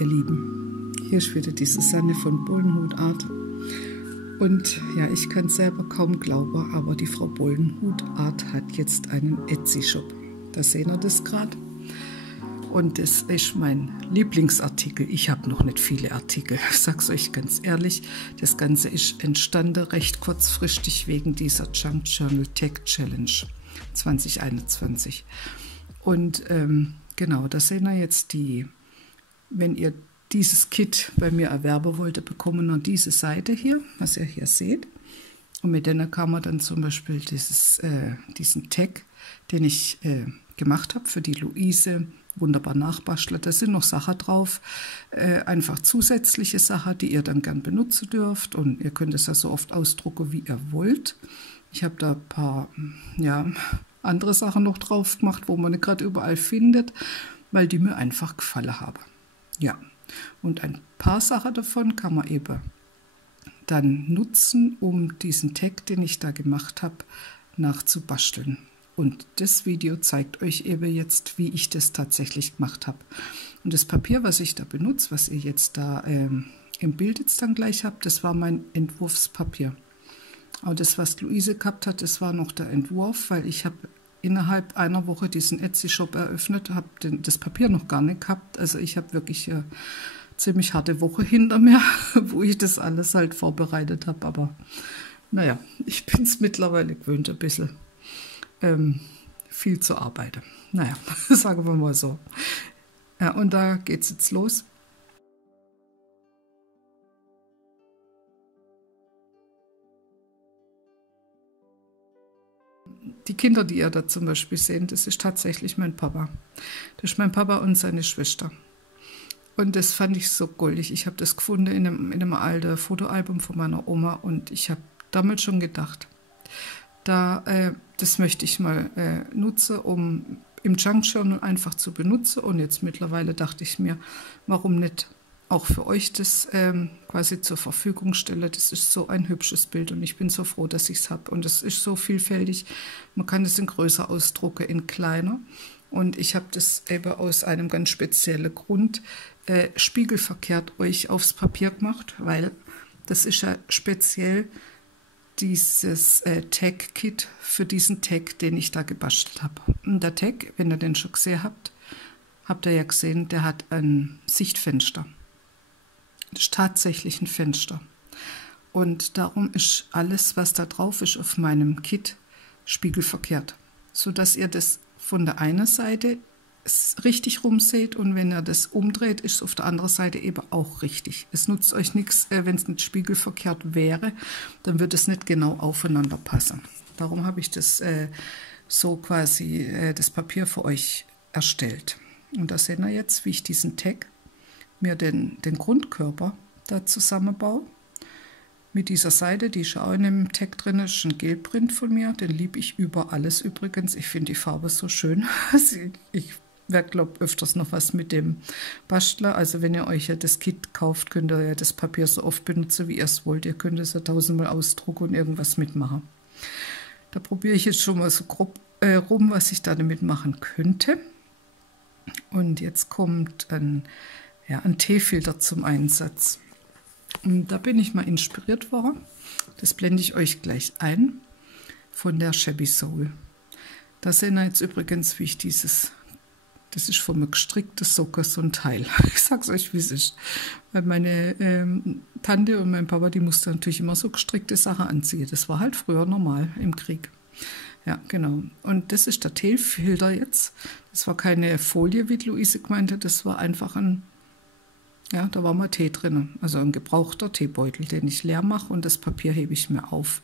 ihr Lieben, hier ist wieder die Susanne von Bohlenhut Art. Und ja, ich kann es selber kaum glauben, aber die Frau Bohlenhut Art hat jetzt einen Etsy-Shop. Da sehen wir das gerade. Und das ist mein Lieblingsartikel. Ich habe noch nicht viele Artikel, ich sage es euch ganz ehrlich. Das Ganze ist entstanden recht kurzfristig wegen dieser Junk Journal Tech Challenge 2021. Und genau, da sehen wir jetzt die, wenn ihr dieses Kit bei mir erwerben wollt, bekommen wir diese Seite hier, was ihr hier seht. Und mit der kann man dann zum Beispiel diesen Tag, den ich gemacht habe für die Luise, wunderbar nachbasteln. Da sind noch Sachen drauf, einfach zusätzliche Sachen, die ihr dann gern benutzen dürft. Und ihr könnt es ja so oft ausdrucken, wie ihr wollt. Ich habe da ein paar andere Sachen noch drauf gemacht, wo man nicht gerade überall findet, weil die mir einfach gefallen haben. Ja, und ein paar Sachen davon kann man eben dann nutzen, um diesen Tag, den ich da gemacht habe, nachzubasteln. Und das Video zeigt euch eben jetzt, wie ich das tatsächlich gemacht habe. Und das Papier, was ich da benutze, was ihr jetzt da im Bild jetzt dann gleich habt, das war mein Entwurfspapier. Aber das, was Luise gehabt hat, das war noch der Entwurf, weil ich habe innerhalb einer Woche diesen Etsy-Shop eröffnet, habe das Papier noch gar nicht gehabt. Also ich habe wirklich eine ziemlich harte Woche hinter mir, wo ich das alles halt vorbereitet habe. Aber naja, ich bin es mittlerweile gewöhnt, ein bisschen viel zu arbeiten. Naja, sagen wir mal so. Ja, und da geht es jetzt los. Die Kinder, die ihr da zum Beispiel seht, das ist tatsächlich mein Papa. Das ist mein Papa und seine Schwester. Und das fand ich so goldig. Ich habe das gefunden in einem alten Fotoalbum von meiner Oma und ich habe damals schon gedacht, das möchte ich mal nutzen, um im Junk Journal einfach zu benutzen. Und jetzt mittlerweile dachte ich mir, warum nicht auch für euch das quasi zur Verfügung stelle. Das ist so ein hübsches Bild und ich bin so froh, dass ich es habe. Und es ist so vielfältig. Man kann es in größer ausdrucken, in kleiner. Und ich habe das eben aus einem ganz speziellen Grund spiegelverkehrt euch aufs Papier gemacht, weil das ist ja speziell dieses Tag-Kit für diesen Tag, den ich da gebastelt habe. Und der Tag, wenn ihr den schon gesehen habt, habt ihr ja gesehen, der hat ein Sichtfenster. Das ist tatsächlich ein Fenster. Und darum ist alles, was da drauf ist auf meinem Kit, spiegelverkehrt. Sodass ihr das von der einen Seite richtig rum seht und wenn ihr das umdreht, ist es auf der anderen Seite eben auch richtig. Es nutzt euch nichts, wenn es nicht spiegelverkehrt wäre, dann würde es nicht genau aufeinander passen. Darum habe ich das so quasi das Papier für euch erstellt. Und da sehen wir jetzt, wie ich diesen Tag, mir den Grundkörper da zusammenbaue. Mit dieser Seite, die ist auch in dem Tag drin, ist ein Gelprint von mir. Den liebe ich über alles übrigens. Ich finde die Farbe so schön. Ich werde, glaube ich, öfters noch was mit dem Bastler. Also wenn ihr euch ja das Kit kauft, könnt ihr ja das Papier so oft benutzen, wie ihr es wollt. Ihr könnt es ja tausendmal ausdrucken und irgendwas mitmachen. Da probiere ich jetzt schon mal so grob rum, was ich da damit machen könnte. Und jetzt kommt ein Teefilter zum Einsatz. Und da bin ich mal inspiriert worden. Das blende ich euch gleich ein von der Shabby Soul. Da sehen wir jetzt übrigens, wie ich das ist von mir gestrickte Socke, so ein Teil. Ich sag's euch, wie es ist. Weil meine Tante und mein Papa, die mussten natürlich immer so gestrickte Sachen anziehen. Das war halt früher normal im Krieg. Ja, genau. Und das ist der Teefilter jetzt. Das war keine Folie, wie Luise gemeint hat. Das war einfach da war mal Tee drin. Also ein gebrauchter Teebeutel, den ich leer mache und das Papier hebe ich mir auf.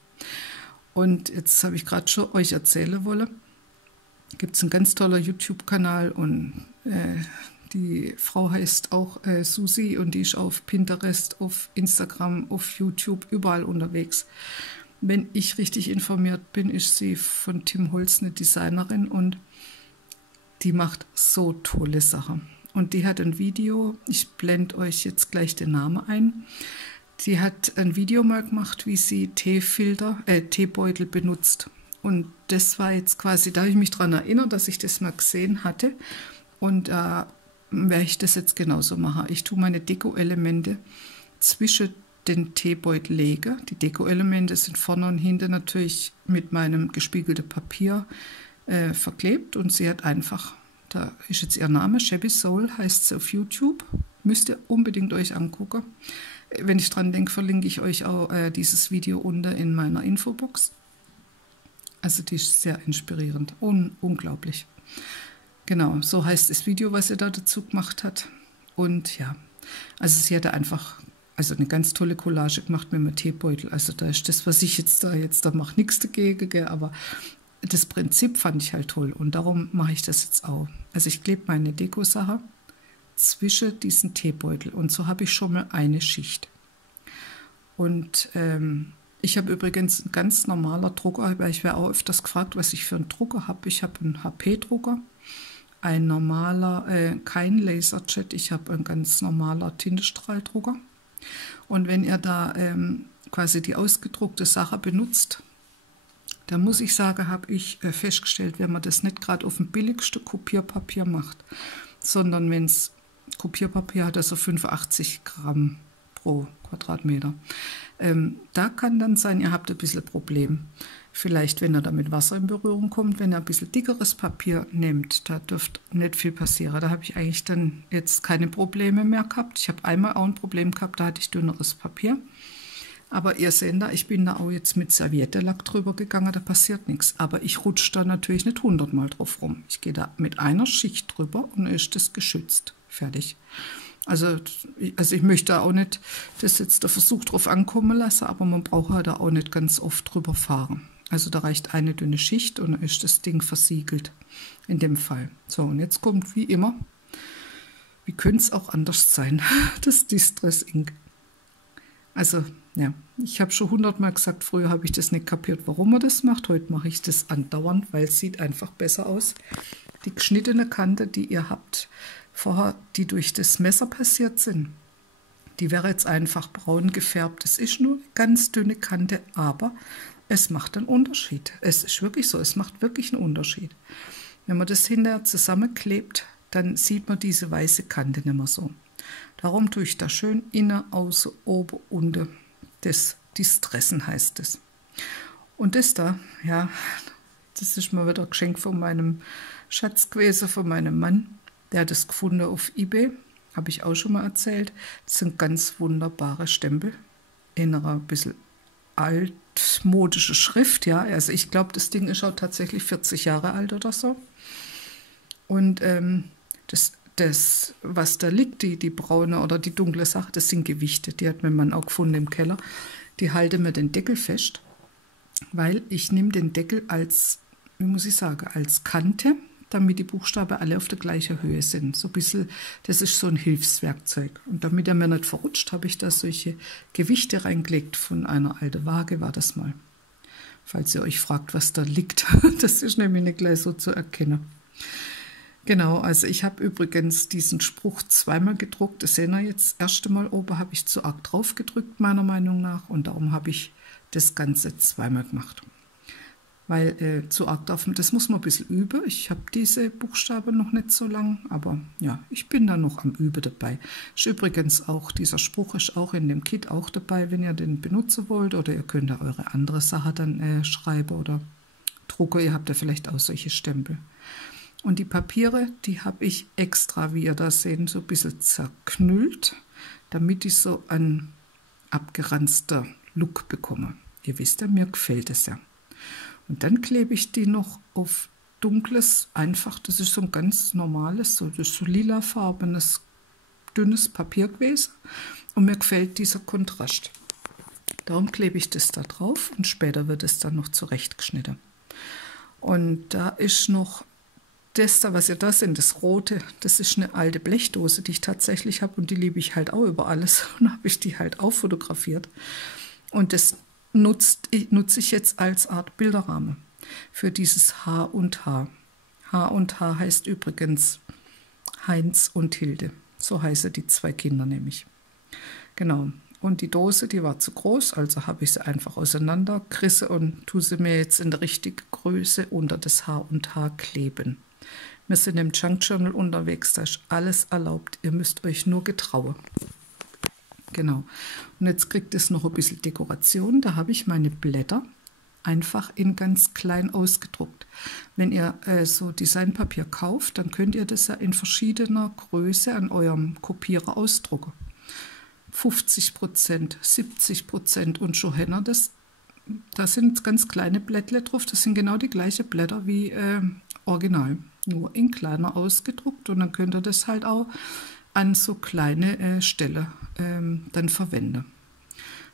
Und jetzt habe ich gerade schon euch erzählen wollen, gibt es einen ganz toller YouTube-Kanal und die Frau heißt auch Susi und die ist auf Pinterest, auf Instagram, auf YouTube, überall unterwegs. Wenn ich richtig informiert bin, ist sie von Tim Holz eine Designerin und die macht so tolle Sachen. Und die hat ein Video, ich blende euch jetzt gleich den Namen ein, die hat ein Video mal gemacht, wie sie Teebeutel benutzt. Und das war jetzt quasi, da habe ich mich daran erinnert, dass ich das mal gesehen hatte. Und werde ich das jetzt genauso machen. Ich tue meine Deko-Elemente zwischen den Teebeutel lege. Die Deko-Elemente sind vorne und hinten natürlich mit meinem gespiegelten Papier verklebt und sie hat einfach, da ist jetzt ihr Name, Shabby Soul heißt sie auf YouTube, müsst ihr unbedingt euch angucken. Wenn ich dran denke, verlinke ich euch auch dieses Video unten in meiner Infobox. Also die ist sehr inspirierend, unglaublich. Genau, so heißt das Video, was sie da dazu gemacht hat. Und ja, also sie hatte einfach eine ganz tolle Collage gemacht mit einem Teebeutel. Also da ist das, was ich jetzt da mache, nichts dagegen, aber das Prinzip fand ich halt toll und darum mache ich das jetzt auch. Also ich klebe meine Dekosache zwischen diesen Teebeutel und so habe ich schon mal eine Schicht. Und ich habe übrigens einen ganz normaler Drucker, weil ich werde auch öfters gefragt, was ich für einen Drucker habe. Ich habe einen HP-Drucker, ein normaler, kein Laserjet, ich habe einen ganz normaler Tintenstrahldrucker. Und wenn ihr da quasi die ausgedruckte Sache benutzt, da muss ich sagen, habe ich festgestellt, wenn man das nicht gerade auf dem billigsten Kopierpapier macht, sondern wenn es Kopierpapier hat, also 85 Gramm pro Quadratmeter, da kann dann sein, ihr habt ein bisschen Problem. Vielleicht, wenn ihr da mit Wasser in Berührung kommt, wenn ihr ein bisschen dickeres Papier nehmt, da dürfte nicht viel passieren. Da habe ich eigentlich dann jetzt keine Probleme mehr gehabt. Ich habe einmal auch ein Problem gehabt, da hatte ich dünneres Papier. Aber ihr seht da, ich bin da auch jetzt mit Serviettelack drüber gegangen, da passiert nichts. Aber ich rutsche da natürlich nicht 100-mal drauf rum. Ich gehe da mit einer Schicht drüber und dann ist das geschützt. Fertig. Also ich möchte auch nicht das jetzt der Versuch drauf ankommen lassen, aber man braucht halt da auch nicht ganz oft drüber fahren. Also da reicht eine dünne Schicht und dann ist das Ding versiegelt. In dem Fall. So, und jetzt kommt wie immer, wie könnte es auch anders sein, das Distress Ink. Also, ja, ich habe schon 100-mal gesagt, früher habe ich das nicht kapiert, warum man das macht. Heute mache ich das andauernd, weil es sieht einfach besser aus. Die geschnittene Kante, die ihr habt vorher, die durch das Messer passiert sind, die wäre jetzt einfach braun gefärbt. Das ist nur eine ganz dünne Kante, aber es macht einen Unterschied. Es ist wirklich so, es macht wirklich einen Unterschied. Wenn man das hinterher zusammenklebt, dann sieht man diese weiße Kante nicht mehr so. Darum tue ich da schön innen, außen, oben, unten. Das Distressen heißt es. Und das da, ja, das ist mal wieder ein Geschenk von meinem Schatz gewesen, von meinem Mann. Der hat es gefunden auf eBay, habe ich auch schon mal erzählt. Das sind ganz wunderbare Stempel in einer ein bisschen altmodische Schrift, ja. Also ich glaube, das Ding ist auch tatsächlich 40 Jahre alt oder so. Und das, was da liegt, die braune oder die dunkle Sache, das sind Gewichte. Die hat mein Mann auch gefunden im Keller. Die halten mir den Deckel fest, weil ich nehme den Deckel als, wie muss ich sagen, als Kante, damit die Buchstaben alle auf der gleichen Höhe sind. So ein bisschen, das ist so ein Hilfswerkzeug. Und damit er mir nicht verrutscht, habe ich da solche Gewichte reingelegt. Von einer alten Waage war das mal. Falls ihr euch fragt, was da liegt. Das ist nämlich nicht gleich so zu erkennen. Genau, also ich habe übrigens diesen Spruch zweimal gedruckt. Das sehen wir jetzt. Das erste Mal oben habe ich zu arg drauf gedrückt, meiner Meinung nach. Und darum habe ich das Ganze zweimal gemacht. Weil zu arg drauf, das muss man ein bisschen üben. Ich habe diese Buchstaben noch nicht so lang, aber ja, ich bin da noch am Üben dabei. Ist übrigens auch, dieser Spruch ist auch in dem Kit auch dabei, wenn ihr den benutzen wollt. Oder ihr könnt da eure andere Sache dann schreiben oder drucken. Ihr habt ja vielleicht auch solche Stempel. Und die Papiere, die habe ich extra, wie ihr da seht, so ein bisschen zerknüllt, damit ich so einen abgeranzter Look bekomme. Ihr wisst ja, mir gefällt es ja. Und dann klebe ich die noch auf dunkles, einfach, das ist so ein ganz normales, das ist so lilafarbenes, dünnes Papier gewesen. Und mir gefällt dieser Kontrast. Darum klebe ich das da drauf und später wird es dann noch zurechtgeschnitten. Und da ist noch das da, was ihr da seht, das Rote, das ist eine alte Blechdose, die ich tatsächlich habe und die liebe ich halt auch über alles. Und da habe ich die halt auch fotografiert. Und das nutze ich jetzt als Art Bilderrahmen für dieses H und H. H und H heißt übrigens Heinz und Hilde. So heißen die zwei Kinder nämlich. Genau. Und die Dose, die war zu groß, also habe ich sie einfach auseinandergerissen und tue sie mir jetzt in der richtigen Größe unter das H und H kleben. Wir sind im Junk Journal unterwegs, da ist alles erlaubt. Ihr müsst euch nur getrauen. Genau. Und jetzt kriegt es noch ein bisschen Dekoration. Da habe ich meine Blätter einfach in ganz klein ausgedruckt. Wenn ihr so Designpapier kauft, dann könnt ihr das ja in verschiedener Größe an eurem Kopierer ausdrucken. 50%, 70% und schon Henner, da sind ganz kleine Blättler drauf. Das sind genau die gleichen Blätter wie original, nur in kleiner ausgedruckt. Und dann könnt ihr das halt auch an so kleine Stellen dann verwenden.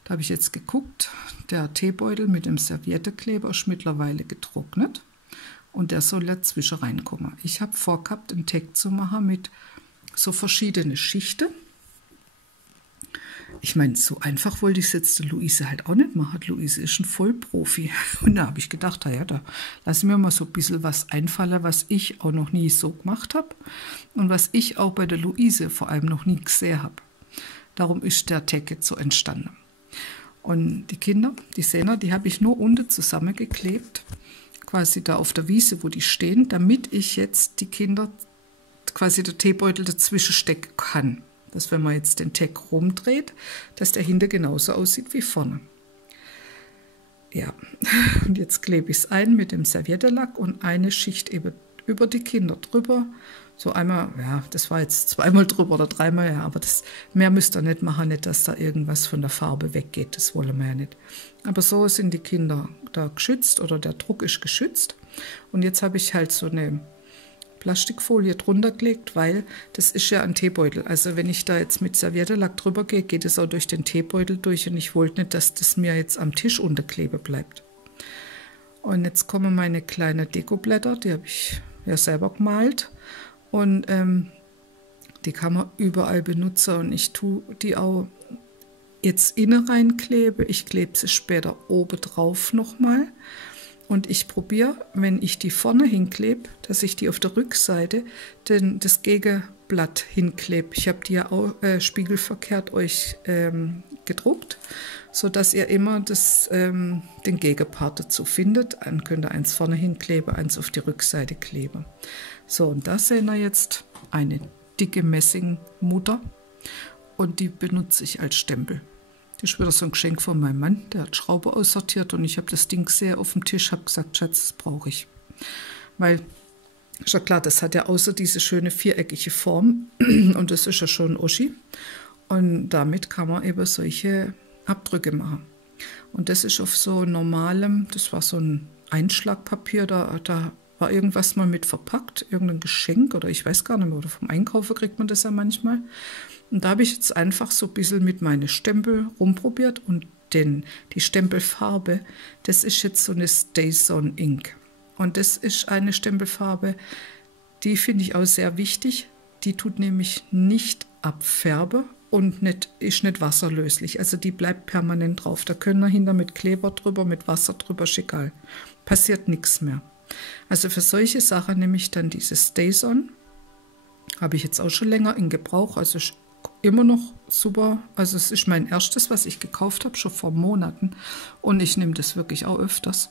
Da habe ich jetzt geguckt, der Teebeutel mit dem Serviettekleber ist mittlerweile getrocknet und der soll dazwischen reinkommen. Ich habe vorgehabt, einen Tag zu machen mit so verschiedenen Schichten. Ich meine, so einfach wollte ich es jetzt der Luise halt auch nicht machen. Luise ist ein Vollprofi. Und da habe ich gedacht, ja, da lassen wir mal so ein bisschen was einfallen, was ich auch noch nie so gemacht habe und was ich auch bei der Luise vor allem noch nie gesehen habe. Darum ist der Tag jetzt so entstanden. Und die Kinder, die Sehner, die habe ich nur unten zusammengeklebt, quasi da auf der Wiese, wo die stehen, damit ich jetzt die Kinder quasi der Teebeutel dazwischen stecken kann. Dass wenn man jetzt den Tag rumdreht, dass der hinter genauso aussieht wie vorne. Ja, und jetzt klebe ich es ein mit dem Serviettelack und eine Schicht eben über die Kinder drüber. So einmal, ja, das war jetzt zweimal drüber oder dreimal, ja, aber das mehr müsst ihr nicht machen, nicht, dass da irgendwas von der Farbe weggeht, das wollen wir ja nicht. Aber so sind die Kinder da geschützt oder der Druck ist geschützt. Und jetzt habe ich halt so eine Plastikfolie drunter gelegt, weil das ist ja ein Teebeutel. Also wenn ich da jetzt mit Serviettelack drüber gehe, geht es auch durch den Teebeutel durch und ich wollte nicht, dass das mir jetzt am Tisch unterkleben bleibt. Und jetzt kommen meine kleinen Dekoblätter, die habe ich ja selber gemalt. Und die kann man überall benutzen und ich tue die auch jetzt innen reinklebe. Ich klebe sie später oben drauf nochmal. Und ich probiere, wenn ich die vorne hinklebe, dass ich die auf der Rückseite das Gegenblatt hinklebe. Ich habe die ja auch spiegelverkehrt euch gedruckt, sodass ihr immer den Gegenpart dazu findet. Dann könnt ihr eins vorne hinkleben, eins auf die Rückseite kleben. So, und da sehen wir jetzt eine dicke Messingmutter und die benutze ich als Stempel. Das ist wieder so ein Geschenk von meinem Mann, der hat Schrauber aussortiert und ich habe das Ding gesehen auf dem Tisch, habe gesagt, Schatz, das brauche ich. Weil, ist ja klar, das hat ja außer diese schöne viereckige Form und das ist ja schon ein Oschi und damit kann man eben solche Abdrücke machen. Und das ist auf so normalem, das war so ein Einschlagpapier, da war irgendwas mal mit verpackt, irgendein Geschenk oder ich weiß gar nicht mehr, oder vom Einkaufen kriegt man das ja manchmal. Und da habe ich jetzt einfach so ein bisschen mit meinen Stempel rumprobiert und die Stempelfarbe, das ist jetzt so eine StazOn Ink. Und das ist eine Stempelfarbe, die finde ich auch sehr wichtig. Die tut nämlich nicht abfärben und ist nicht wasserlöslich. Also die bleibt permanent drauf. Da können wir hinter mit Kleber drüber, mit Wasser drüber, ist egal. Passiert nichts mehr. Also für solche Sachen nehme ich dann diese StazOn. Habe ich jetzt auch schon länger in Gebrauch, also immer noch super. Also es ist mein erstes, was ich gekauft habe, schon vor Monaten. Und ich nehme das wirklich auch öfters.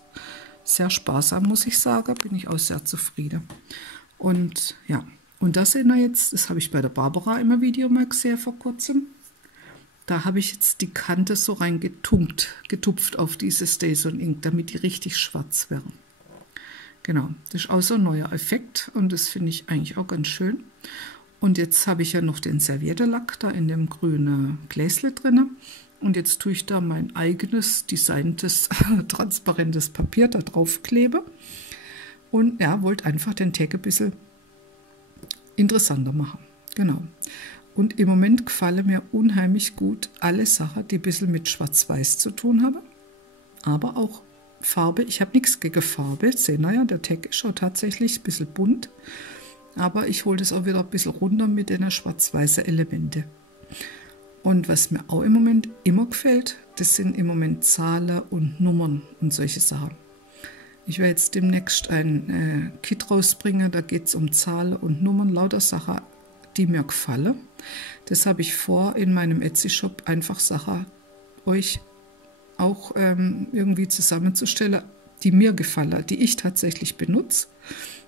Sehr sparsam, muss ich sagen. Bin ich auch sehr zufrieden. Und ja, und das sehen wir jetzt, das habe ich bei der Barbara im Video mal gesehen vor kurzem. Da habe ich jetzt die Kante so getupft auf diese StazOn Ink, damit die richtig schwarz wäre. Genau, das ist auch so ein neuer Effekt und das finde ich eigentlich auch ganz schön. Und jetzt habe ich ja noch den Serviettelack da in dem grünen Gläsle drin. Und jetzt tue ich da mein eigenes designtes, transparentes Papier da drauf klebe. Und ja, wollte einfach den Tag ein bisschen interessanter machen. Genau. Und im Moment gefallen mir unheimlich gut alle Sachen, die ein bisschen mit Schwarz-Weiß zu tun haben. Aber auch Farbe. Ich habe nichts gegen Farbe. Sehen wir ja, der Tag ist schon tatsächlich ein bisschen bunt. Aber ich hole das auch wieder ein bisschen runter mit den schwarz-weißen Elemente. Und was mir auch im Moment immer gefällt, das sind im Moment Zahlen und Nummern und solche Sachen. Ich werde jetzt demnächst ein Kit rausbringen, da geht es um Zahlen und Nummern, lauter Sachen, die mir gefallen. Das habe ich vor, in meinem Etsy-Shop einfach Sachen euch auch irgendwie zusammenzustellen, die mir gefallen, die ich tatsächlich benutze.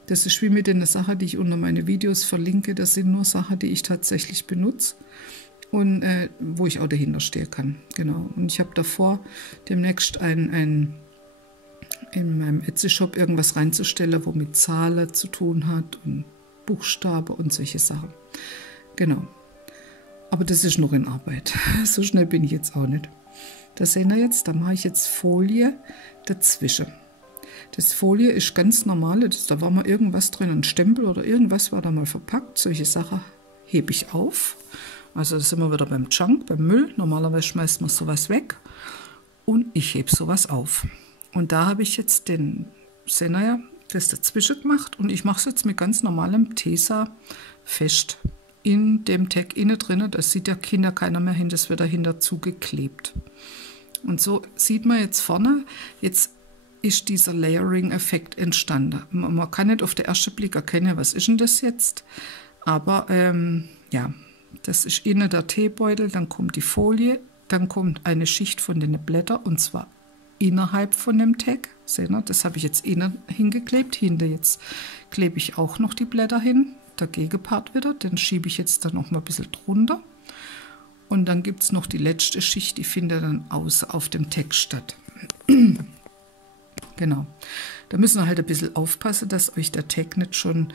Das ist wie mit den Sachen, die ich unter meine Videos verlinke. Das sind nur Sachen, die ich tatsächlich benutze und wo ich auch dahinter stehen kann. Genau. Und ich habe davor demnächst in meinem Etsy-Shop irgendwas reinzustellen, wo mit Zahlen zu tun hat und Buchstaben und solche Sachen. Genau. Aber das ist noch in Arbeit. So schnell bin ich jetzt auch nicht. Das sehen wir jetzt. Da mache ich jetzt Folie dazwischen. Das Folie ist ganz normal. Da war mal irgendwas drin, ein Stempel oder irgendwas war da mal verpackt. Solche Sachen hebe ich auf. Also da sind wir wieder beim Junk, beim Müll. Normalerweise schmeißt man sowas weg. Und ich hebe sowas auf. Und da habe ich jetzt das dazwischen gemacht. Und ich mache es jetzt mit ganz normalem Tesa fest. In dem Tag innen drin, das sieht ja keiner mehr hin, das wird dahinter zugeklebt. Und so sieht man jetzt vorne, jetzt ist dieser Layering-Effekt entstanden. Man kann nicht auf den ersten Blick erkennen, was ist denn das jetzt? Aber ja, das ist innen der Teebeutel, dann kommt die Folie, dann kommt eine Schicht von den Blättern und zwar innerhalb von dem Tag. Sehen Sie, das habe ich jetzt innen hingeklebt. Hinter jetzt klebe ich auch noch die Blätter hin. Der Gegenpart wieder, den schiebe ich jetzt dann noch mal ein bisschen drunter. Und dann gibt es noch die letzte Schicht, die findet dann außen auf dem Text statt. Genau. Da müssen wir halt ein bisschen aufpassen, dass euch der Tag nicht schon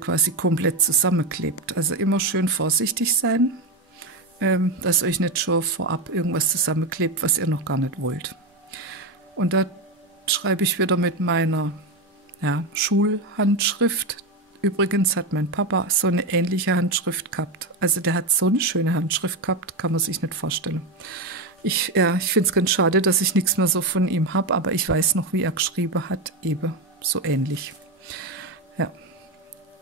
quasi komplett zusammenklebt. Also immer schön vorsichtig sein, dass euch nicht schon vorab irgendwas zusammenklebt, was ihr noch gar nicht wollt. Und da schreibe ich wieder mit meiner Schulhandschrift. Übrigens hat mein Papa so eine ähnliche Handschrift gehabt. Also der hat so eine schöne Handschrift gehabt, kann man sich nicht vorstellen. Ich finde es ganz schade, dass ich nichts mehr so von ihm habe, aber ich weiß noch, wie er geschrieben hat, eben so ähnlich. Ja,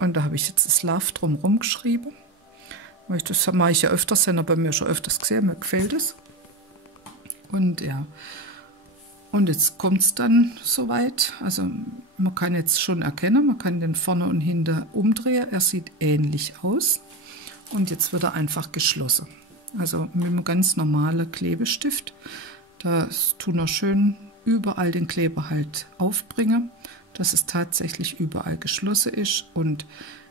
und da habe ich jetzt das Love drumherum geschrieben. Das mache ich ja öfters, haben bei mir schon öfters gesehen, mir gefällt es. Und ja, und jetzt kommt es dann soweit. Also man kann jetzt schon erkennen, man kann den vorne und hinten umdrehen. Er sieht ähnlich aus. Und jetzt wird er einfach geschlossen. Also mit einem ganz normalen Klebestift. Da tun wir schön überall den Kleber halt aufbringen, dass es tatsächlich überall geschlossen ist. Und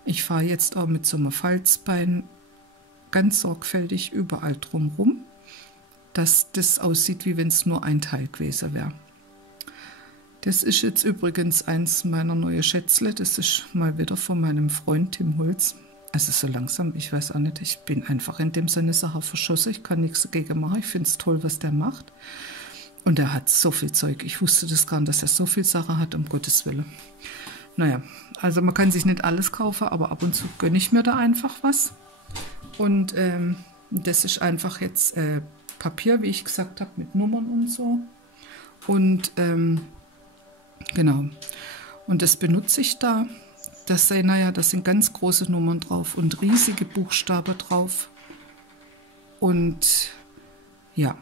ich fahre jetzt auch mit so einem Falzbein ganz sorgfältig überall drumherum, dass das aussieht, wie wenn es nur ein Teil gewesen wäre. Das ist jetzt übrigens eins meiner neuen Schätzle. Das ist mal wieder von meinem Freund Tim Holz. Also so langsam, ich weiß auch nicht, ich bin einfach in dem Sinne Sache verschossen. Ich kann nichts dagegen machen. Ich finde es toll, was der macht. Und er hat so viel Zeug. Ich wusste das gar nicht, dass er so viel Sache hat, um Gottes Willen. Naja, also man kann sich nicht alles kaufen, aber ab und zu gönne ich mir da einfach was. Und das ist einfach jetzt Papier, wie ich gesagt habe, mit Nummern und so. Und genau. Und das benutze ich da. Das sind ganz große Nummern drauf und riesige Buchstaben drauf. Und ja,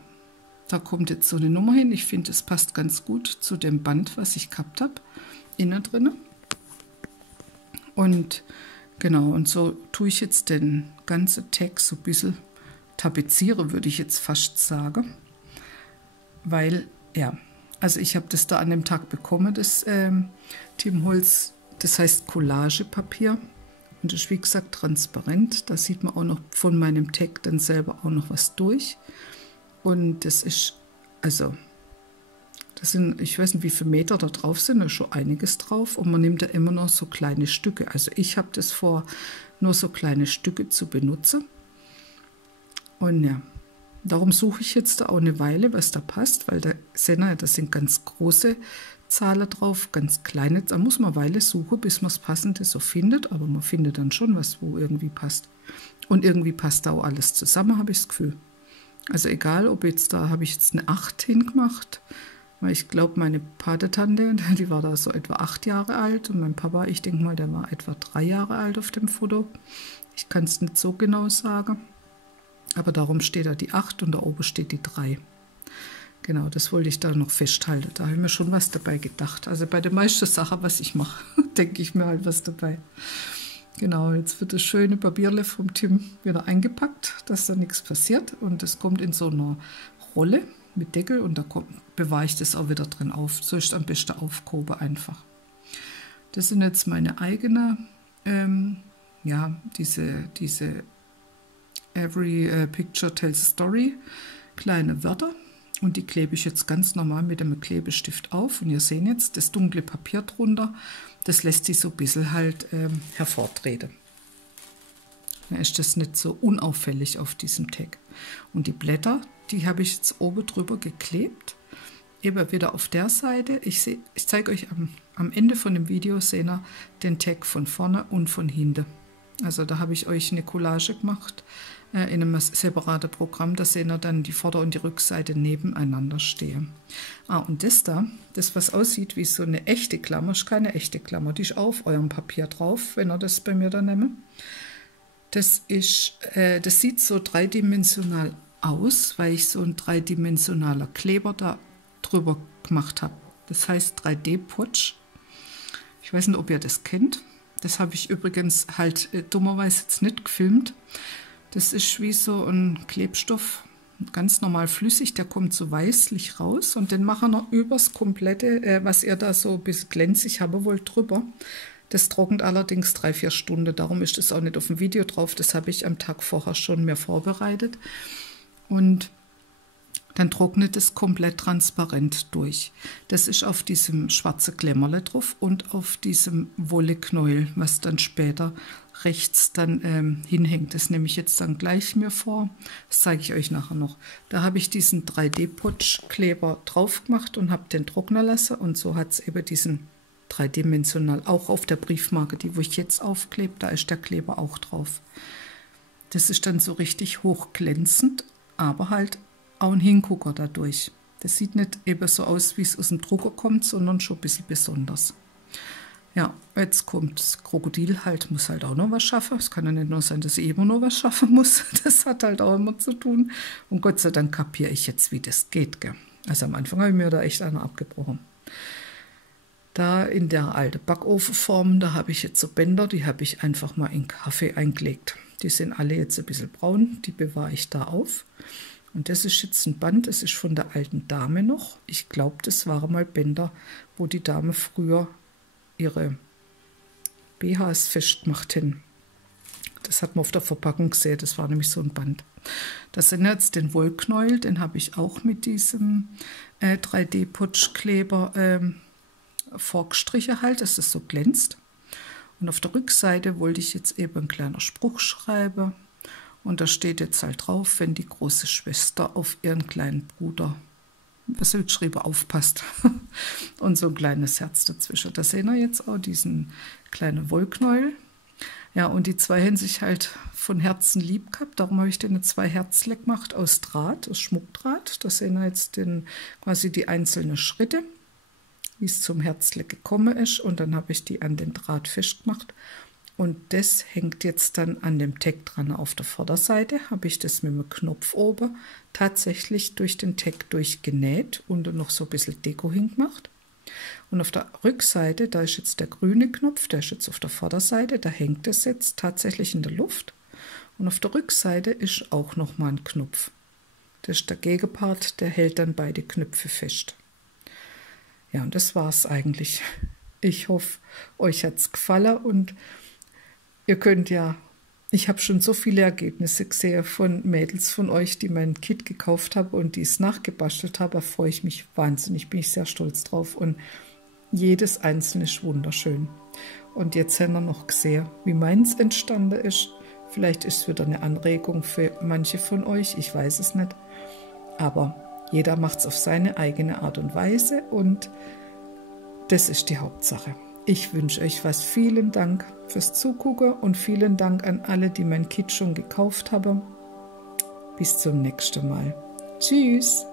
da kommt jetzt so eine Nummer hin. Ich finde, es passt ganz gut zu dem Band, was ich gehabt habe, innen drin. Und genau, und so tue ich jetzt den ganzen Text so ein bisschen tapeziere, würde ich jetzt fast sagen. Weil, ja, also ich habe das da an dem Tag bekommen, das Tim Holz, das heißt Collagepapier. Und das ist, wie gesagt, transparent. Da sieht man auch noch von meinem Tag dann selber auch noch was durch. Und das ist, also, das sind, ich weiß nicht, wie viele Meter da drauf sind, da ist schon einiges drauf. Und man nimmt da immer noch so kleine Stücke. Also ich habe das vor, nur so kleine Stücke zu benutzen. Und ja, darum suche ich jetzt da auch eine Weile, was da passt, weil da sind ganz große Zahlen drauf, ganz kleine. Da muss man eine Weile suchen, bis man das Passende so findet, aber man findet dann schon was, wo irgendwie passt. Und irgendwie passt da auch alles zusammen, habe ich das Gefühl. Also egal, ob jetzt da habe ich jetzt eine 8 hingemacht, weil ich glaube, meine Patetante, die war da so etwa 8 Jahre alt und mein Papa, ich denke mal, der war etwa 3 Jahre alt auf dem Foto. Ich kann es nicht so genau sagen. Aber darum steht da die 8 und da oben steht die 3. Genau, das wollte ich da noch festhalten. Da habe ich mir schon was dabei gedacht. Also bei der meisten Sache, was ich mache, denke ich mir halt was dabei. Genau, jetzt wird das schöne Papierle vom Tim wieder eingepackt, dass da nichts passiert. Und das kommt in so einer Rolle. mit Deckel und da bewahre ich das auch wieder drin auf. So ist am besten aufgehoben einfach. Das sind jetzt meine eigene, ja, diese Every Picture Tells a Story, kleine Wörter. Und die klebe ich jetzt ganz normal mit einem Klebestift auf. Und ihr seht jetzt das dunkle Papier drunter, das lässt sich so ein bisschen halt hervortreten. Dann ist das nicht so unauffällig auf diesem Tag. Und die Blätter, die habe ich jetzt oben drüber geklebt. Eben wieder auf der Seite. Ich zeige euch am Ende von dem Video, seht ihr den Tag von vorne und von hinten. Also da habe ich euch eine Collage gemacht in einem separaten Programm. Da seht ihr dann die Vorder- und die Rückseite nebeneinander stehen. Und das da, das was aussieht wie so eine echte Klammer, ist keine echte Klammer. Die ist auf eurem Papier drauf, wenn ihr das bei mir da nehmt. Das sieht so dreidimensional aus, weil ich so ein dreidimensionaler Kleber da drüber gemacht habe. Das heißt 3D-Potsch. Ich weiß nicht, ob ihr das kennt. Das habe ich übrigens halt dummerweise jetzt nicht gefilmt. Das ist wie so ein Klebstoff, ganz normal flüssig, der kommt so weißlich raus und den machen wir übers komplette, was ihr da so ein bisschen glänzig haben wollt, drüber. Das trocknet allerdings 3-4 Stunden, darum ist das auch nicht auf dem Video drauf. Das habe ich am Tag vorher schon mir vorbereitet. Und dann trocknet es komplett transparent durch. Das ist auf diesem schwarzen Klemmerle drauf und auf diesem Wolleknäuel, was dann später rechts dann hinhängt. Das nehme ich jetzt dann gleich mir vor. Das zeige ich euch nachher noch. Da habe ich diesen 3D-Potsch-Kleber drauf gemacht und habe den trocknen lassen. Und so hat es eben diesen dreidimensional, auch auf der Briefmarke, die wo ich jetzt aufklebe, da ist der Kleber auch drauf. Das ist dann so richtig hochglänzend, aber halt auch ein Hingucker dadurch. Das sieht nicht eben so aus, wie es aus dem Drucker kommt, sondern schon ein bisschen besonders. Ja, jetzt kommt das Krokodil halt, muss halt auch noch was schaffen. Es kann ja nicht nur sein, dass ich immer noch was schaffen muss. Das hat halt auch immer zu tun. Und Gott sei Dank kapiere ich jetzt, wie das geht. Gell? Also am Anfang habe ich mir da echt einer abgebrochen. Da in der alten Backofenform, da habe ich jetzt so Bänder, die habe ich einfach mal in Kaffee eingelegt. Die sind alle jetzt ein bisschen braun, die bewahre ich da auf. Und das ist jetzt ein Band, das ist von der alten Dame noch. Ich glaube, das waren mal Bänder, wo die Dame früher ihre BHs festgemacht hat. Das hat man auf der Verpackung gesehen, das war nämlich so ein Band. Das sind jetzt den Wollknäuel, den habe ich auch mit diesem 3D-Potschkleber vorgestrichen halt, dass es so glänzt. Und auf der Rückseite wollte ich jetzt eben einen kleinen Spruch schreiben. Und da steht jetzt halt drauf, wenn die große Schwester auf ihren kleinen Bruder, was habe ich geschrieben, aufpasst. Und so ein kleines Herz dazwischen. Da sehen wir jetzt auch diesen kleinen Wollknäuel. Ja, und die zwei haben sich halt von Herzen lieb gehabt. Darum habe ich denen 2 Herzle gemacht aus Draht, aus Schmuckdraht. Da sehen wir jetzt quasi die einzelnen Schritte, wie es zum Herzle gekommen ist. Und dann habe ich die an den Draht festgemacht. Und das hängt jetzt dann an dem Tag dran. Auf der Vorderseite habe ich das mit dem Knopf oben tatsächlich durch den Tag durchgenäht und noch so ein bisschen Deko hingemacht. Und auf der Rückseite, da ist jetzt der grüne Knopf, der ist jetzt auf der Vorderseite, da hängt es jetzt tatsächlich in der Luft. Und auf der Rückseite ist auch nochmal ein Knopf. Das ist der Gegenpart, der hält dann beide Knöpfe fest. Ja, und das war's eigentlich. Ich hoffe, euch hat's gefallen und ihr könnt ja, ich habe schon so viele Ergebnisse gesehen von Mädels von euch, die mein Kit gekauft haben und die es nachgebastelt haben. Da freue ich mich wahnsinnig, bin ich sehr stolz drauf. Und jedes einzelne ist wunderschön. Und jetzt haben wir noch gesehen, wie meins entstanden ist. Vielleicht ist es wieder eine Anregung für manche von euch, ich weiß es nicht. Aber jeder macht es auf seine eigene Art und Weise und das ist die Hauptsache. Ich wünsche euch was. Vielen Dank fürs Zugucken und vielen Dank an alle, die mein Kit schon gekauft haben. Bis zum nächsten Mal. Tschüss!